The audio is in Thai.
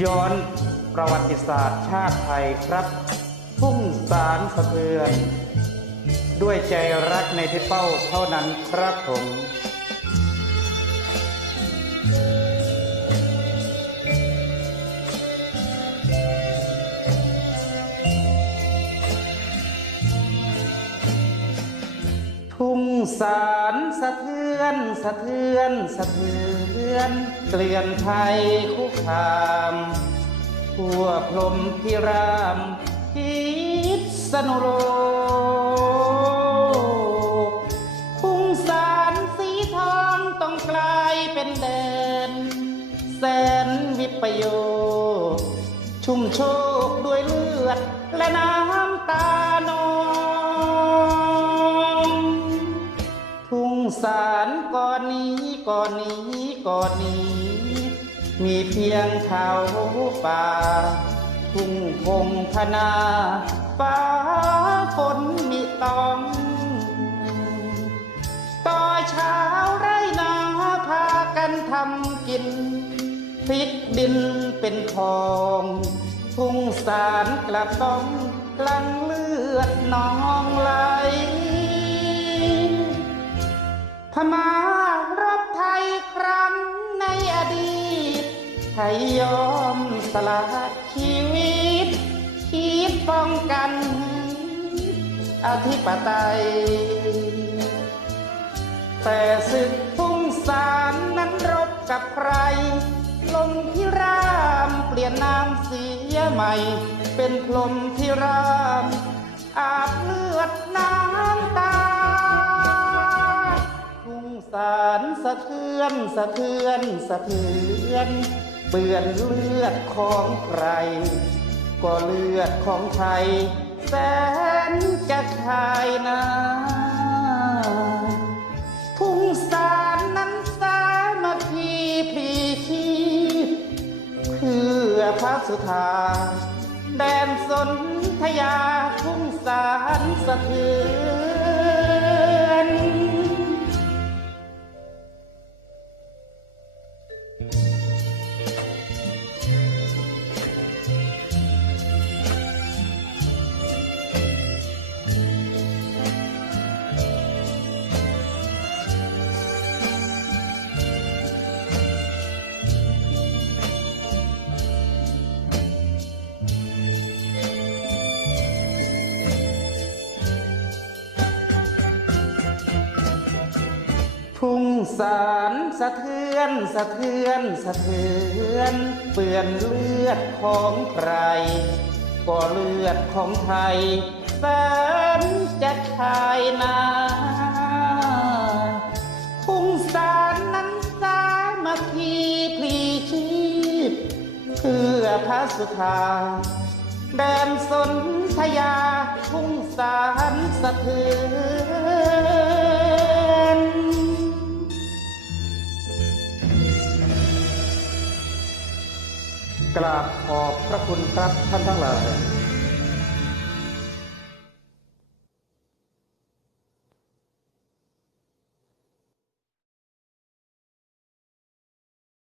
ย้อนประวัติศาสตร์ชาติไทยครับพุ่งสารสะเทือน ด้วยใจรักในที่เป้าเท่านั้นครับผมทุ่งสารสะเทือน สะเทือนสะเทือนเกลื่อนไทยคุกคามทั่วพรมพิรามพิษณุโลกทุ่งสารสีทองต้องกลายเป็นแดนแสนวิปโยชุ่มโชกด้วยเลือดและน้ำตาน สารก่อนนี้ก่อนนี้ก่อนนี้ มีเพียงเขาป่า ทุ่งพงพนาฟ้าฝนมิตองต่อเช้าไรนาพากันทำกินพลิกดินเป็นทองทุ่งสารกระต้องหลังเลือดนองไหล ไทยยอมสละชีวิต คิดป้องกัน อธิปไตย แต่ศึกทุ่งสารนั้นรบกับใคร ลมพิรามเปลี่ยนนามเสียใหม่ เป็นพลมพิรามอาบเลือดน้ำตาทุ่งสารสะเทือนสะเทือนสะเทือน เปื้อนเลือดของใคร ก็เลือดของไทยแสนจะคายนาทุ่งสารนั้นสามัคคีพลีชีพเพื่อพระสุธา แดนสนธยาทุ่งสารสะเทือน สารสะเทือนสะเทือนสะเทือน เปื้อนเลือดของใครก็เลือดของไทยแสนจะคายนาทุ่งสารนั้นสามัคคีพลีชีพ เพื่อพระสุธาแดนสนธยาทุ่งสารสะเทือน กราบขอบพระคุณครับท่านทั้งหลาย